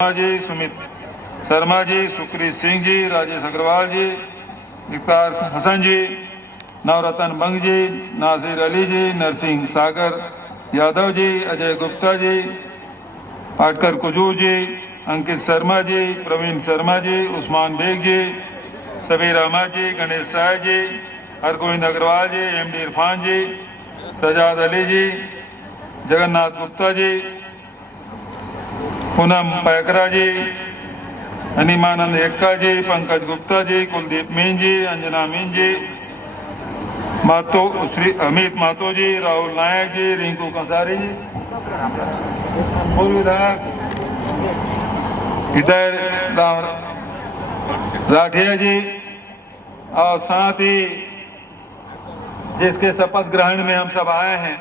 जी, सुमित शर्मा जी, सुखरीत सिंह जी, राजेश अग्रवाल जी, इफ्तार हसन जी, नवरतन बंग जी, नासिर अली जी, नरसिंह सागर यादव जी, अजय गुप्ता जी, पाटकर कुजूर जी, Ankit Sharma ji, Praveen Sharma ji, Usman bag जी, सबीर अहमद जी, गणेश साय जी, हरगोविंद अग्रवाल जी, MD Irfan जी, सजाद अली जी, जगन्नाथ गुप्ता जी, पूनम पैकरा जी, अनिमानंद एक्का जी, Pankaj Gupta ji, Kuldeep mean जी, Anjana mean जी, मातो श्री अमित मातो जी, राहुल नायक जी, रिंकू कंसारी जी, पूर्व विधायक हिदय राठिया जी, और साथ ही जिसके शपथ ग्रहण में हम सब आए हैं,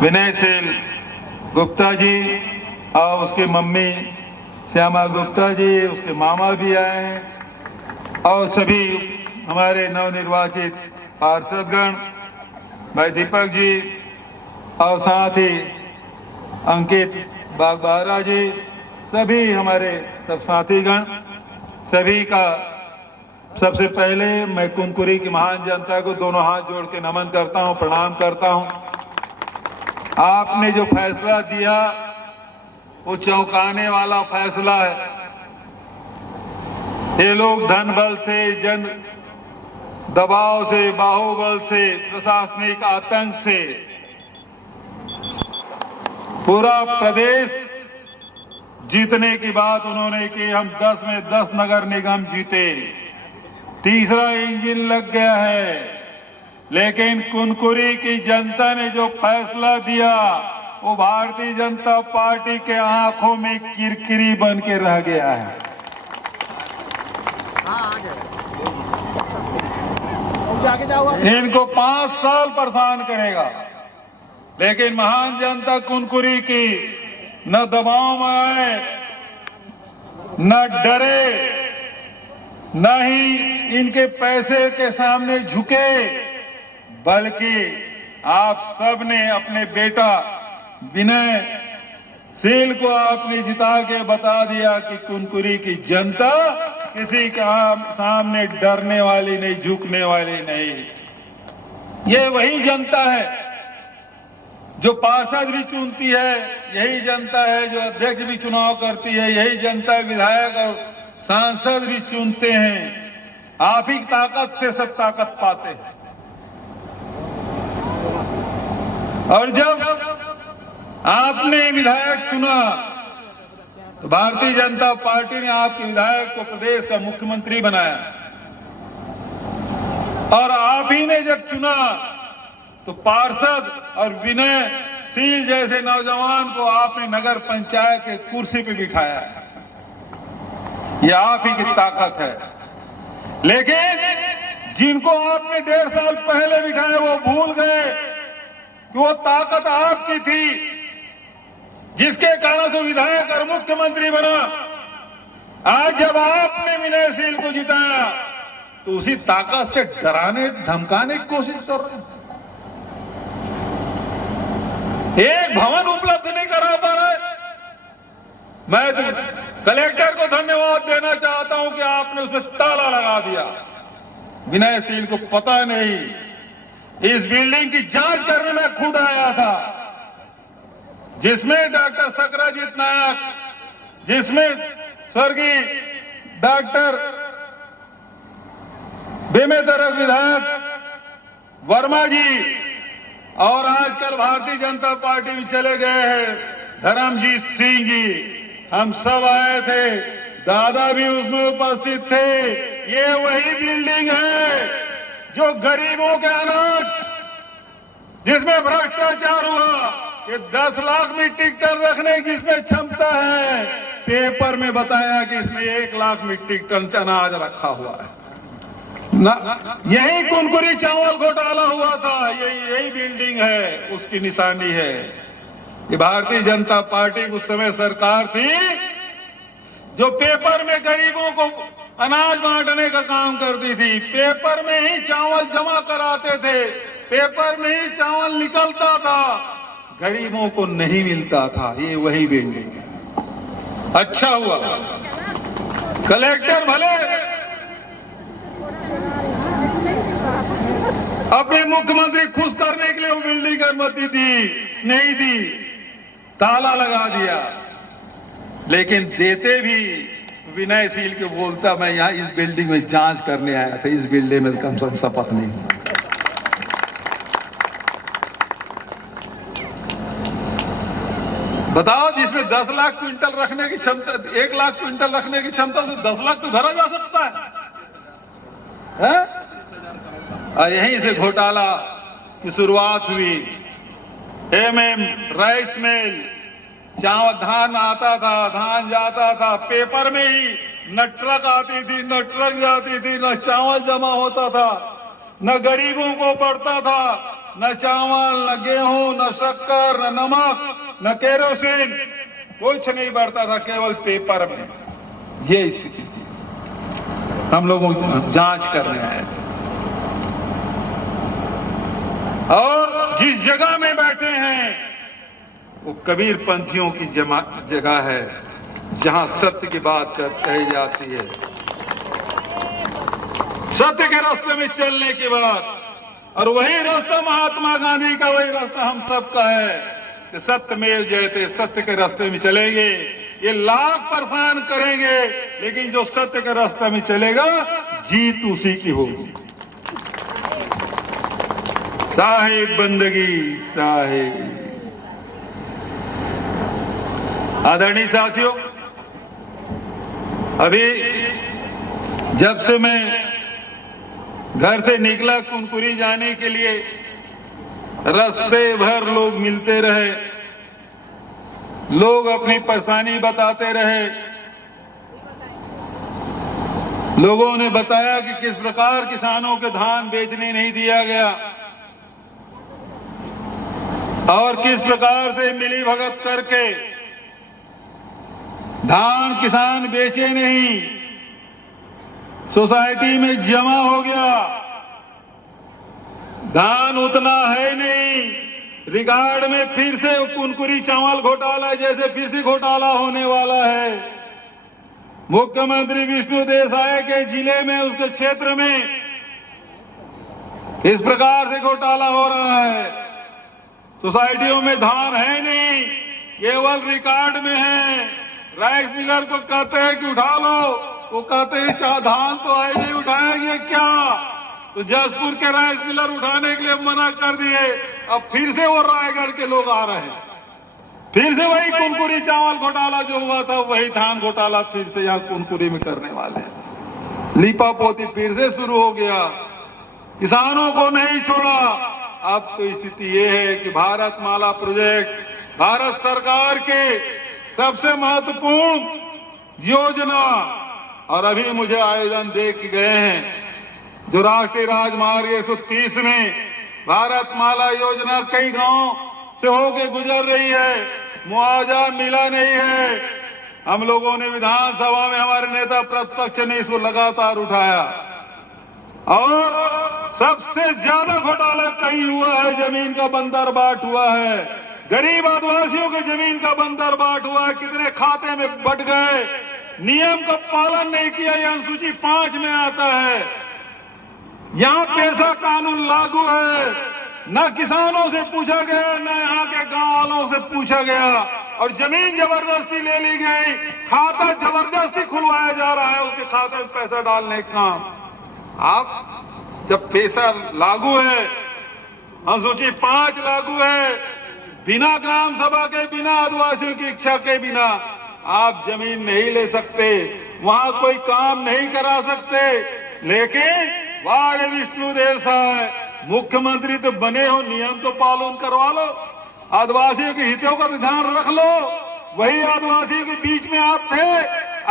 विनय सेल गुप्ता जी और उसकी मम्मी श्यामा गुप्ता जी, उसके मामा भी आए हैं, और सभी हमारे नवनिर्वाचित पार्षदगण, भाई दीपक जी, और साथ ही अंकित बागबारा जी, सभी हमारे सब साथीगण, सभी का सबसे पहले मैं कुनकुरी की महान जनता को दोनों हाथ जोड़ के नमन करता हूं, प्रणाम करता हूं। आपने जो फैसला दिया वो चौंकाने वाला फैसला है। ये लोग धन बल से, जन दबाव से, बाहुबल से, प्रशासनिक आतंक से पूरा प्रदेश जीतने की बात उन्होंने की। हम 10 में 10 नगर निगम जीते, तीसरा इंजन लग गया है। लेकिन कुनकुरी की जनता ने जो फैसला दिया वो भारतीय जनता पार्टी के आंखों में किरकिरी बन के रह गया है। इनको 5 साल परेशान करेगा, लेकिन महान जनता कुनकुरी की न दबाव में आए, न डरे, न ही इनके पैसे के सामने झुके, बल्कि आप सब ने अपने बेटा विनय सेल को आपने जिता के बता दिया कि कुनकुरी की जनता किसी का सामने डरने वाली नहीं, झुकने वाली नहीं। ये वही जनता है जो पार्षद भी चुनती है, यही जनता है जो अध्यक्ष भी चुनाव करती है, यही जनता विधायक और सांसद भी चुनते हैं। आप ही ताकत से सब ताकत पाते हैं। और जब आपने विधायक चुना तो भारतीय जनता पार्टी ने आपके विधायक को प्रदेश का मुख्यमंत्री बनाया, और आप ही ने जब चुना तो पार्षद और विनय सील जैसे नौजवान को आपने नगर पंचायत के कुर्सी पे बिठाया। यह आप ही की ताकत है। लेकिन जिनको आपने 1.5 साल पहले बिठाया वो भूल गए कि वो ताकत आपकी थी, जिसके कारण से विधायक और मुख्यमंत्री बना। आज जब आपने विनय सेल को जिताया तो उसी ताकत से डराने धमकाने की कोशिश कर रहे हैं। एक भवन उपलब्ध नहीं करा पा रहे। मैं तो कलेक्टर को धन्यवाद देना चाहता हूं कि आपने उसमें ताला लगा दिया। विनय सेल को पता नहीं, इस बिल्डिंग की जांच करने में खुद आया था, जिसमें डॉक्टर सकराजीत नायक, जिसमें स्वर्गीय डॉक्टर बेमेतरक विधायक वर्मा जी, और आजकल भारतीय जनता पार्टी में चले गए हैं धर्मजीत सिंह जी, हम सब आए थे, दादा भी उसमें उपस्थित थे। ये वही बिल्डिंग है जो गरीबों के अनाज, जिसमें भ्रष्टाचार हुआ, ये 10 लाख मीट्रिक टन रखने की इसमें क्षमता है। पेपर में बताया कि इसमें 1 लाख मीट्रिक टन अनाज रखा हुआ है। यही कुनकुरी चावल घोटाला हुआ था, यही बिल्डिंग है, उसकी निशानी है। ये भारतीय जनता पार्टी उस समय सरकार थी जो पेपर में गरीबों को अनाज बांटने का काम करती थी। पेपर में ही चावल जमा कराते थे, पेपर में ही चावल निकलता था, गरीबों को नहीं मिलता था। ये वही बिल्डिंग है। अच्छा हुआ। कलेक्टर भले अपने मुख्यमंत्री खुश करने के लिए वो बिल्डिंग की अनुमति दी, नहीं दी, ताला लगा दिया, लेकिन देते भी विनयशील के बोलता मैं यहाँ इस बिल्डिंग में जांच करने आया था, इस बिल्डिंग में कम से कम शपथ नहीं। बताओ, जिसमें 10 लाख क्विंटल रखने की क्षमता, 1 लाख क्विंटल रखने की क्षमता, उसमें 10 लाख तो भरा जा सकता है? और यहीं से घोटाला की शुरुआत हुई। राइस मिल, चावल धान आता था, धान जाता था, पेपर में ही न ट्रक आती थी, न ट्रक जाती थी, न चावल जमा होता था, न गरीबों को पड़ता था, न चावल, न गेहूं, न शक्कर, न नमक, न केरोसिन, कुछ नहीं बढ़ता था, केवल पेपर में। ये स्थिति थी। हम लोगों जांच करने आए थे और जिस जगह में बैठे हैं वो कबीर पंथियों की जगह है, जहां सत्य की बात कही जाती है। सत्य के रास्ते में चलने के बाद, और वही रास्ता महात्मा गांधी का, वही रास्ता हम सबका है कि सत्यमेव जयते, सत्य के रास्ते में चलेंगे। ये लाख परेशान करेंगे, लेकिन जो सत्य के रास्ते में चलेगा जीत उसी की होगी। साहिब बंदगी साहिब। आदरणीय साथियों, अभी जब से मैं घर से निकला कुनकुरी जाने के लिए, रास्ते भर लोग मिलते रहे, लोग अपनी परेशानी बताते रहे। लोगों ने बताया कि किस प्रकार किसानों के धान बेचने नहीं दिया गया और किस प्रकार से मिली भगत करके धान किसान बेचे नहीं, सोसाइटी में जमा हो गया, धान उतना है नहीं। रिकॉर्ड में फिर से कुनकुरी चावल घोटाला जैसे फिर से घोटाला होने वाला है। मुख्यमंत्री विष्णु देसाई के जिले में, उसके क्षेत्र में इस प्रकार से घोटाला हो रहा है। सोसाइटियों में धान है नहीं, केवल रिकॉर्ड में है। राइस मिलर को कहते हैं कि उठा लो, वो कहते हैं धान तो आए नहीं, उठाएंगे क्या? तो जसपुर के राइस मिलर उठाने के लिए मना कर दिए। अब फिर से वो रायगढ़ के लोग आ रहे हैं, फिर से वही कुनकुरी चावल घोटाला जो हुआ था, वही धान घोटाला फिर से यहाँ कुनकुरी में करने वाले हैं। लीपापोती फिर से शुरू हो गया, किसानों को नहीं छोड़ा। अब तो स्थिति ये है कि भारत माला प्रोजेक्ट भारत सरकार के सबसे महत्वपूर्ण योजना, और अभी मुझे आयोजन देख गए हैं जो राष्ट्रीय राजमार्ग 130 में भारत माला योजना कई गांव से होके गुजर रही है, मुआवजा मिला नहीं है। हम लोगों ने विधानसभा में, हमारे नेता प्रतिपक्ष ने इसको लगातार उठाया और सबसे ज्यादा घोटाला कहीं हुआ है, जमीन का बंदर बाट हुआ है, गरीब आदिवासियों के जमीन का बंदर बाट हुआ है। कितने खाते में बट गए, नियम का पालन नहीं किया, यह अनुसूची 5 में आता है। यहाँ पैसा कानून लागू है, न किसानों से पूछा गया, न यहाँ के गांव वालों से पूछा गया, और जमीन जबरदस्ती ले ली गई, खाता जबरदस्ती खुलवाया जा रहा है, उसके खाते में पैसा डालने का। आप जब पैसा लागू है, अनुसूची 5 लागू है, बिना ग्राम सभा के, बिना आदिवासियों की इच्छा के बिना आप जमीन नहीं ले सकते, वहां कोई काम नहीं करा सकते। लेकिन वाड़े विष्णु देसाई मुख्यमंत्री तो बने हो, नियम तो पालन करवा लो, आदिवासियों के हितों का ध्यान रख लो। वही आदिवासियों के बीच में आप थे,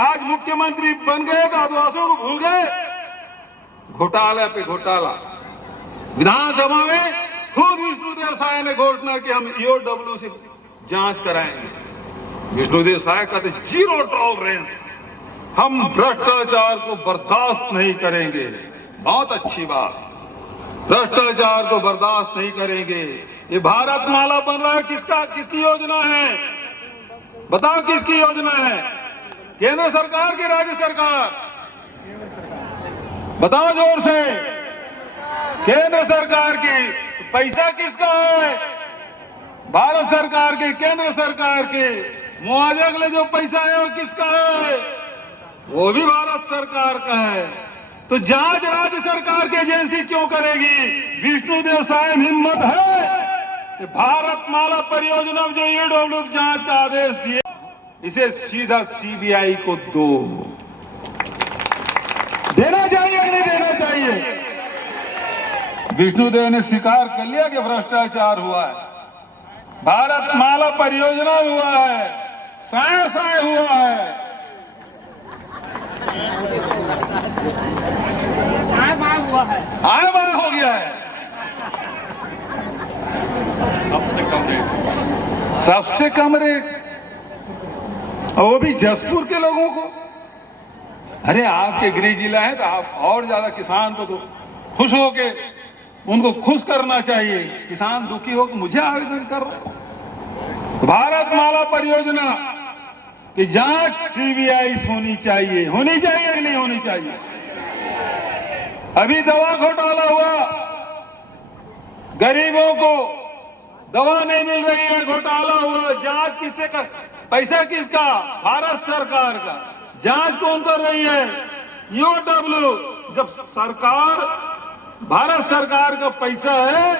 आज मुख्यमंत्री बन गए तो आदिवासियों को भूल गए। घोटाला पे घोटाला। विधानसभा में खुद विष्णु देसाई ने घोषणा की हम ईओडब्ल्यू से जांच कराएंगे। विष्णु देसाई कहते 0 टॉलरेंस, हम भ्रष्टाचार को बर्दाश्त नहीं करेंगे। बहुत अच्छी बात, भ्रष्टाचार को बर्दाश्त नहीं करेंगे। ये भारत माला बन रहा है, किसकी योजना है? बताओ किसकी योजना है? केंद्र सरकार की राज्य सरकार? बताओ जोर से। केंद्र सरकार की। पैसा किसका है? भारत सरकार की, केंद्र सरकार की। मुआवजे के लिए जो पैसा है वो किसका है? वो भी भारत सरकार का है। तो जांच राज्य सरकार की एजेंसी क्यों करेगी? विष्णुदेव साय हिम्मत है कि भारत माला परियोजना में जो ईडब्ल्यू जांच का आदेश दिए, इसे सीधा सीबीआई को दो। देना चाहिए कि नहीं देना चाहिए? विष्णुदेव ने स्वीकार कर लिया कि भ्रष्टाचार हुआ है, भारत माला परियोजना हुआ है, साय साय हुआ है। आय बाय हुआ है, आय बाय हो गया है। सबसे कम रेट, और वो भी जसपुर के लोगों को। अरे आपके गृह जिला है तो आप और ज्यादा किसान को तो खुश हो के उनको खुश करना चाहिए। किसान दुखी हो मुझे आवेदन कर रहा हूं। भारत माला परियोजना की जांच सीबीआई होनी चाहिए। होनी चाहिए कि नहीं होनी चाहिए? अभी दवा घोटाला हुआ, गरीबों को दवा नहीं मिल रही है, घोटाला हुआ। जांच किससे कर? पैसा किसका? भारत सरकार का। जांच कौन कर रही है? ईओडब्ल्यू। जब सरकार, भारत सरकार का पैसा है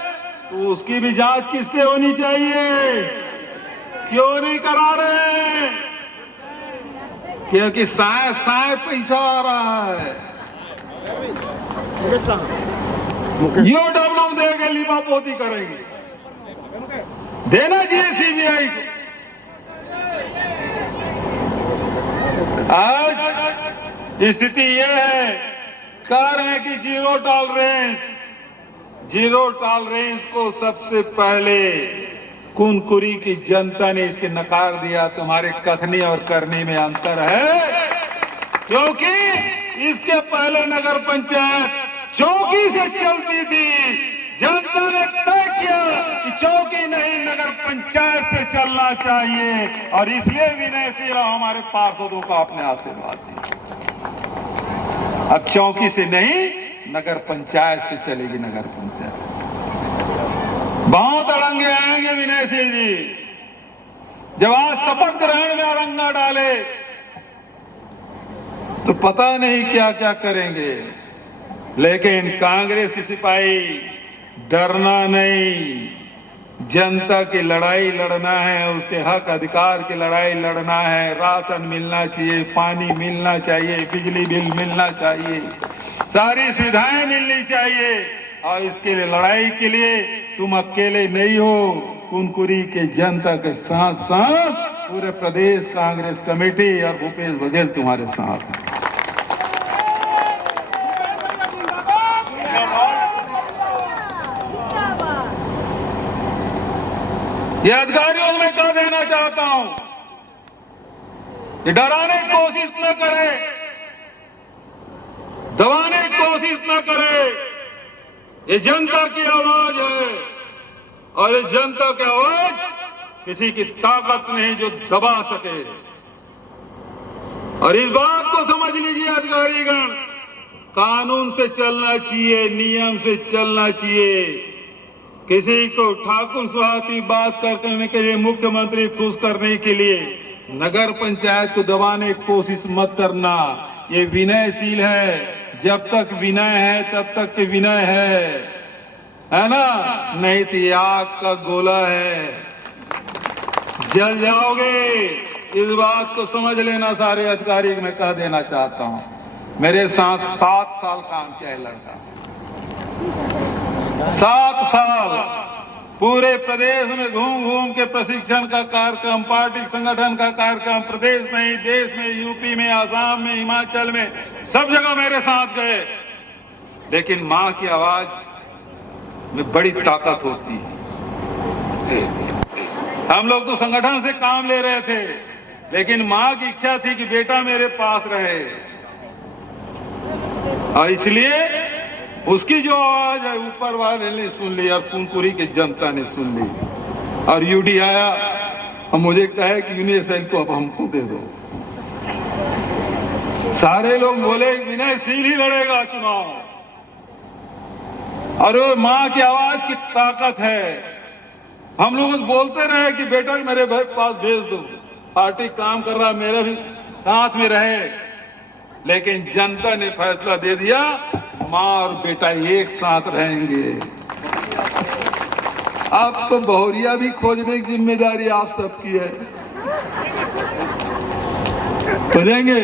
तो उसकी भी जांच किससे होनी चाहिए? क्यों नहीं करा रहे? क्योंकि साय साय पैसा आ रहा है। ईओडब्ल्यू देके लिपापोती करेंगे। देना चाहिए सीबीआई को। आज स्थिति यह है, कह रहे हैं कि जीरो टॉलरेंस। जीरो टॉलरेंस को सबसे पहले कुनकुरी की जनता ने इसके नकार दिया। तुम्हारे कथनी और करनी में अंतर है, क्योंकि इसके पहले नगर पंचायत चौकी से चलती थी। जनता ने तय किया कि चौकी नहीं, नगर पंचायत से चलना चाहिए, और इसलिए विनय सिंह हमारे पार्षदों का अपने आशीर्वाद दिया। अब चौकी से नहीं, नगर पंचायत से चलेगी। नगर पंचायत बहुत अड़ंगे आएंगे विनय सिंह जी। जब आज शपथ ग्रहण में अड़ंगा डाले तो पता नहीं क्या क्या करेंगे। लेकिन कांग्रेस की सिपाही डरना नहीं, जनता की लड़ाई लड़ना है, उसके हक अधिकार की लड़ाई लड़ना है। राशन मिलना चाहिए, पानी मिलना चाहिए, बिजली बिल मिलना चाहिए, सारी सुविधाएं मिलनी चाहिए। और इसके लिए, लड़ाई के लिए तुम अकेले नहीं हो। कुनकुरी के जनता के साथ साथ पूरे प्रदेश कांग्रेस कमेटी और भूपेश बघेल तुम्हारे साथ हैं। ये अधिकारियों में कह देना चाहता हूं कि डराने की कोशिश न करे, दबाने की कोशिश न करे। ये जनता की आवाज है, और ये जनता की आवाज किसी की ताकत नहीं जो दबा सके। और इस बात को समझ लीजिए अधिकारीगण, कानून से चलना चाहिए, नियम से चलना चाहिए। किसी को ठाकुर सुहाती बात करने के लिए, मुख्यमंत्री खुश करने के लिए नगर पंचायत को दबाने की कोशिश मत करना। ये विनयशील है, जब तक विनय है तब तक के विनय है ना? नहीं तो ये आग का गोला है, जल जाओगे। इस बात को समझ लेना सारे अधिकारी। मैं कह देना चाहता हूं, मेरे साथ 7 साल काम किया है लड़का, 7 साल पूरे प्रदेश में घूम घूम के प्रशिक्षण का कार्यक्रम, पार्टी संगठन का कार्यक्रम, प्रदेश में ही, देश में, यूपी में, आसाम में, हिमाचल में, सब जगह मेरे साथ गए। लेकिन मां की आवाज में बड़ी ताकत होती है। हम लोग तो संगठन से काम ले रहे थे, लेकिन मां की इच्छा थी कि बेटा मेरे पास रहे, और इसलिए उसकी जो आवाज है ऊपर वाले ने सुन ली, और कुनकुरी की जनता ने सुन ली। और यूडी आया और मुझे कहे कि यूनिवर्सल को अब हमको दे दो। सारे लोग बोले विनय सिंह ही लड़ेगा चुनाव, और वो मां की आवाज की ताकत है। हम लोग बोलते रहे कि बेटा मेरे भाई पास भेज दो, पार्टी काम कर रहा, मेरा भी साथ में रहे, लेकिन जनता ने फैसला दे दिया मां और बेटा एक साथ रहेंगे। अब तो बहुरिया भी खोजने की जिम्मेदारी आप सबकी है। खोजेंगे?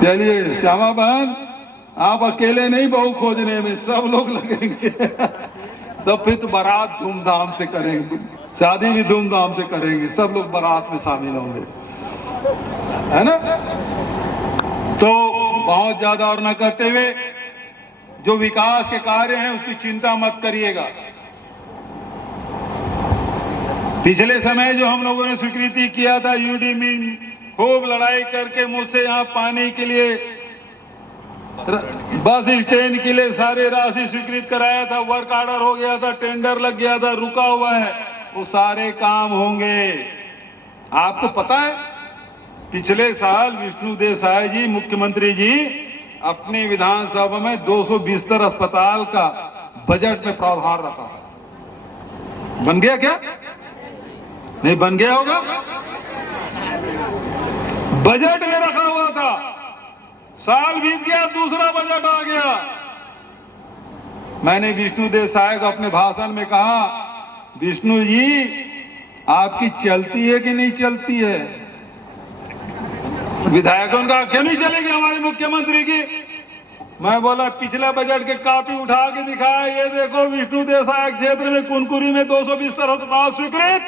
चलिए श्यामा बहन, आप अकेले नहीं बहू खोजने में, सब लोग लगेंगे। तो फिर तो बारात धूमधाम से करेंगे, शादी भी धूमधाम से करेंगे, सब लोग बारात में शामिल होंगे, है ना? तो बहुत ज्यादा और न करते हुए जो विकास के कार्य हैं उसकी चिंता मत करिएगा। पिछले समय जो हम लोगों ने स्वीकृति किया था यूडी में, खूब लड़ाई करके मुझसे यहाँ पानी के लिए, बस स्टैंड के लिए सारे राशि स्वीकृत कराया था, वर्क ऑर्डर हो गया था, टेंडर लग गया था, रुका हुआ है, वो सारे काम होंगे। आपको पता है पिछले साल विष्णुदेव साय जी मुख्यमंत्री जी अपनी विधानसभा में 200 बिस्तर अस्पताल का बजट में प्रावधान रखा। बन गया क्या? नहीं बन गया होगा? बजट में रखा हुआ था, साल बीत गया, दूसरा बजट आ गया। मैंने विष्णुदेव साय को अपने भाषण में कहा, विष्णु जी आपकी चलती है कि नहीं चलती है? विधायकों का क्यों नहीं चलेगी हमारे मुख्यमंत्री की? मैं बोला पिछला बजट के कॉपी उठा के दिखाया, ये देखो विष्णुदेव साय क्षेत्र में कुनकुरी में 200 बिस्तर अस्पताल स्वीकृत,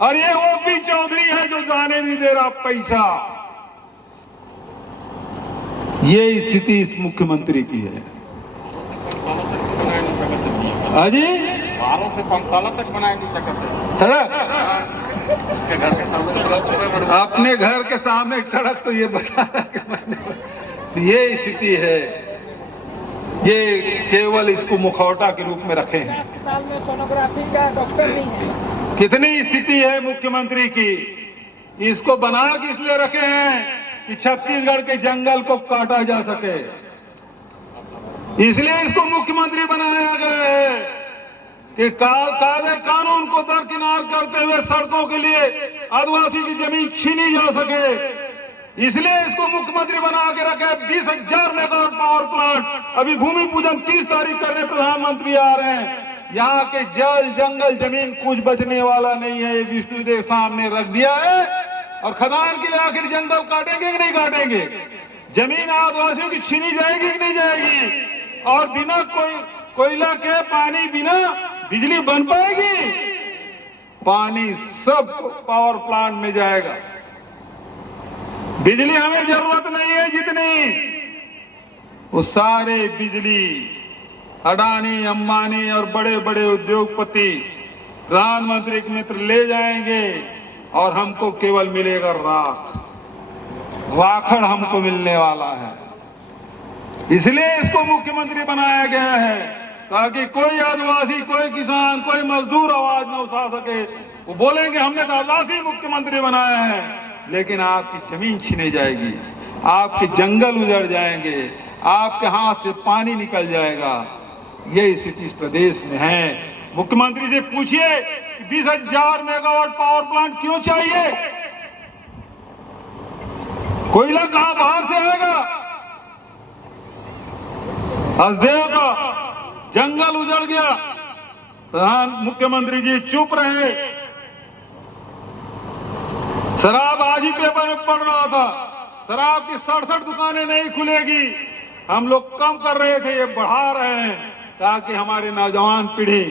और ये ओपी चौधरी है जो जाने नहीं दे रहा पैसा। ये स्थिति इस मुख्यमंत्री की है। अजी 12 से 5 साल तक बनाए नहीं सकते सड़क, अपने घर के सामने एक सड़क, तो ये बता रहा कि मैंने, ये स्थिति है। ये केवल इसको मुखौटा के रूप में रखे हैं। अस्पताल में सोनोग्राफी का डॉक्टर नहीं है। कितनी स्थिति है मुख्यमंत्री की, इसको बना के इसलिए रखे हैं कि छत्तीसगढ़ के जंगल को काटा जा सके, इसलिए इसको मुख्यमंत्री बनाया गया है कि काले कानून को दरकिनार करते हुए सड़कों के लिए आदिवासी की जमीन छीनी जा सके, इसलिए इसको मुख्यमंत्री बना के रखे। 20,000 मेगावाट पावर प्लांट, अभी भूमि पूजन 30 तारीख करने प्रधानमंत्री आ रहे हैं। यहाँ के जल जंगल जमीन कुछ बचने वाला नहीं है, ये विष्णुदेव सामने रख दिया है। और खदान के लिए आखिर जंगल काटेंगे कि नहीं काटेंगे? जमीन आदिवासियों की छीनी जाएगी कि नहीं जाएगी? और बिना कोयला के पानी, बिना बिजली बन पाएगी? पानी सब पावर प्लांट में जाएगा। बिजली हमें जरूरत नहीं है जितनी, वो सारे बिजली अडानी अंबानी और बड़े बड़े उद्योगपति प्रधानमंत्री के मित्र ले जाएंगे, और हमको केवल मिलेगा राख, राखड़ हमको मिलने वाला है। इसलिए इसको मुख्यमंत्री बनाया गया है ताकि कोई आदिवासी, कोई किसान, कोई मजदूर आवाज न उठा सके। वो बोलेंगे हमने तो आदिवासी मुख्यमंत्री बनाया है, लेकिन आपकी जमीन छीनी जाएगी, आपके जंगल उजड़ जाएंगे, आपके हाथ से पानी निकल जाएगा। ये स्थिति इस प्रदेश में है। मुख्यमंत्री से पूछिए 20,000 मेगावाट पावर प्लांट क्यों चाहिए? कोयला कहां बाहर से आएगा? हसदेव का जंगल उजड़ गया, प्रधान मुख्यमंत्री जी चुप रहे। शराब आज ही पेपर में पढ़ रहा था, शराब की 67 दुकानें नहीं खुलेगी, हम लोग कम कर रहे थे, ये बढ़ा रहे हैं ताकि हमारी नौजवान पीढ़ी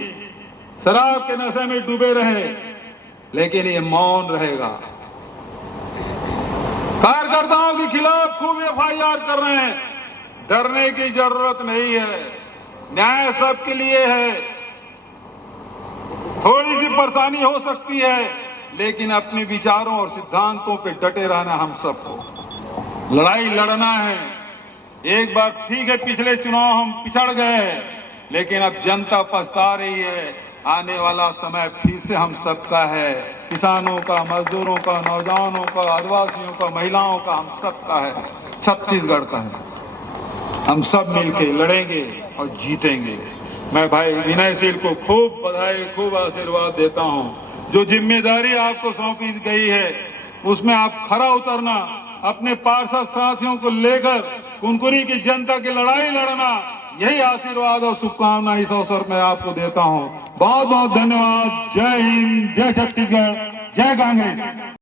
शराब के नशे में डूबे रहे। लेकिन ये मौन रहेगा। कार्यकर्ताओं के खिलाफ खूब FIR कर रहे हैं, डरने की जरूरत नहीं है, न्याय सबके लिए है। थोड़ी सी परेशानी हो सकती है, लेकिन अपने विचारों और सिद्धांतों पे डटे रहना हम सबको। लड़ाई लड़ना है। एक बार ठीक है पिछले चुनाव हम पिछड़ गए, लेकिन अब जनता पछता रही है। आने वाला समय फिर से हम सबका है, किसानों का, मजदूरों का, नौजवानों का, आदिवासियों का, महिलाओं का, हम सबका है, छत्तीसगढ़ का है। हम सब मिलके लड़ेंगे और जीतेंगे। मैं भाई विनयशील को खूब बधाई, खूब आशीर्वाद देता हूं। जो जिम्मेदारी आपको सौंपी गई है उसमें आप खरा उतरना, अपने पार्षद साथियों को लेकर कुनकुरी की जनता की लड़ाई लड़ना, यही आशीर्वाद और शुभकामना इस अवसर में आपको देता हूं। बहुत बहुत धन्यवाद। जय हिंद, जय छत्तीसगढ़, जय कांग्रेस।